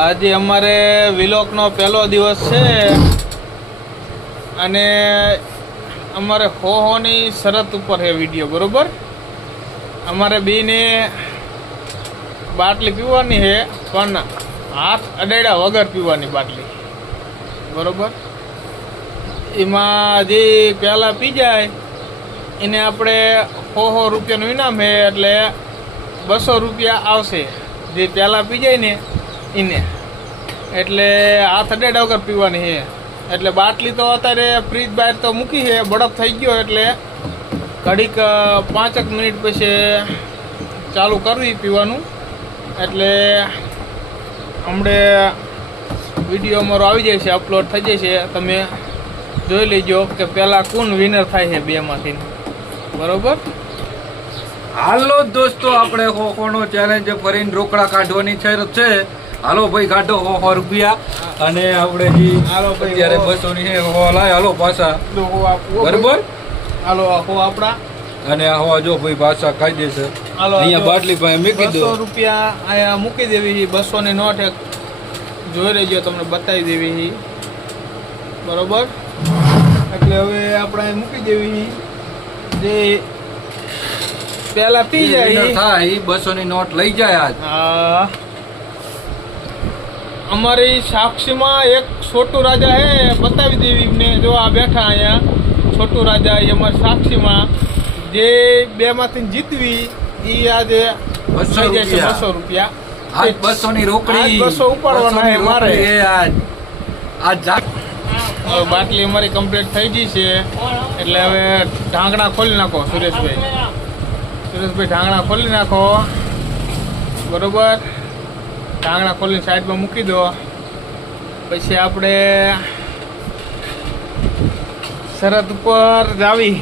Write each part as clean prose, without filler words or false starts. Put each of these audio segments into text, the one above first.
આજે અમારે વિલોકનો પહેલો દિવસ છે અને અમારે હોની શરત ઉપર છે વિડીયો, બરોબર? અમારે બેને બાટલી પીવાની છે પણ હાથ અડાડ્યા વગર પીવાની બાટલી, બરોબર? એમાં જે પહેલાં પી જાય એને આપણે 100 રૂપિયાનું ઇનામ છે, એટલે 200 રૂપિયા આવશે. જે પહેલાં પી જાય ને એને, એટલે હાથ અડાડ્યા વગર પીવાની છે. એટલે બાટલી તો અત્યારે ફ્રીજ બહાર તો મૂકી છે, બરફ થઈ ગયો, એટલે ઘડીક 5 મિનિટ પછી ચાલુ કરવી પીવાનું. એટલે હમણે વિડીયો અમારો આવી જાય છે, અપલોડ થઈ જાય છે. તમે જોઈ લેજો કે પહેલાં કોણ વિનર થાય છે બેમાંથી, બરોબર? હાલો દોસ્તો, આપણે ખોખોનો ચેલેન્જ ફરીને રોકડા કાઢવાની છે. હાલો ભાઈ, કાઢો 100 રૂપિયા. અને આપણે જી હાલો ભાઈ, ત્યારે 200 ની છે, લાય હાલો પાછા, બરોબર? હાલો હો આપડા, અને હવા જો ભાઈ પાછા ખાઈ દેશે. અહીંયા બાટલી પાસે મૂકી દો. 200 રૂપિયા અહીંયા મૂકી દેવી છે. 200 ની નોટ એક જોઈ લેજો, તમને બતાવી દેવી છે, બરોબર? એટલે હવે આપણે મૂકી દેવી છે. જે પેલા પી જાય થાય 200 ની નોટ લઈ જાય આજ. હા, અમારી સાક્ષીમાં એક છોટુ રાજા હે, બતાવી દેવી ને. જો આ બેઠા અહીંયા છોટુ રાજા, એ અમારી સાક્ષીમાં જે બે માંથી જીતવી એ આજે 200 રૂપિયા. આજ 200 ની રોકડી, 200 ઉપાડવાના હે મારે આજ. બાટલી અમારી કમ્પ્લીટ થઈ ગઈ છે, એટલે હવે ઢાંકણા ખોલી નાખો. સુરેશભાઈ ઢાંકણા ખોલી નાખો, બરોબર? ઢાંકણા ખોલીને સાઈડમાં મૂકી દો. પછી આપણે શરત ઉપર જાવી.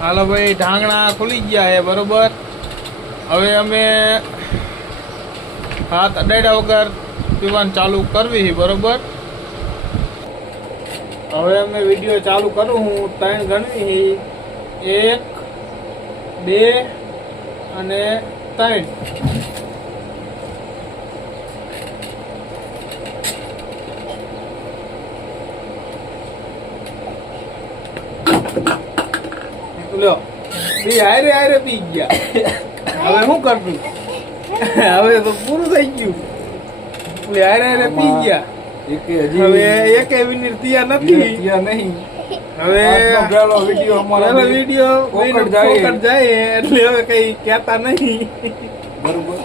હાલો ભાઈ, ઢાંકણા ખુલી ગયા છે, બરોબર? હવે અમે હાથ અડાડ્યા વગર પીવાનું ચાલુ કરવી છે, બરોબર? હવે અમે વિડીયો ચાલુ કરું. હું 3 ગણવી, 1 2 અને 3. લો, હારે પી ગયા. હવે શું કરતું? હવે તો પૂરું થઈ ગયું. હારે પી ગયા. હવે એક વિનર તૈયાર નથી. હવે પેલો વિડીયો ફોકટ જાય, એટલે હવે કઈ કહેતા નહીં, બરોબર?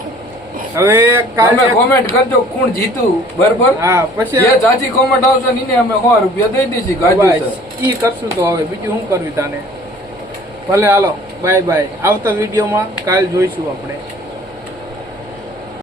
હવે કાલે કોમેન્ટ કરજો કોણ જીતું, બરોબર? હા, પછી જે સાચી કોમેન્ટ આવશે ને અમે 100 રૂપિયા દઈ દઈશું. ઈ કરશું તો હવે બીજું શું કરવી તાને. ભલે, હાલો બાય બાય. આવતા વિડીયોમાં કાલ જોઈશું આપણે.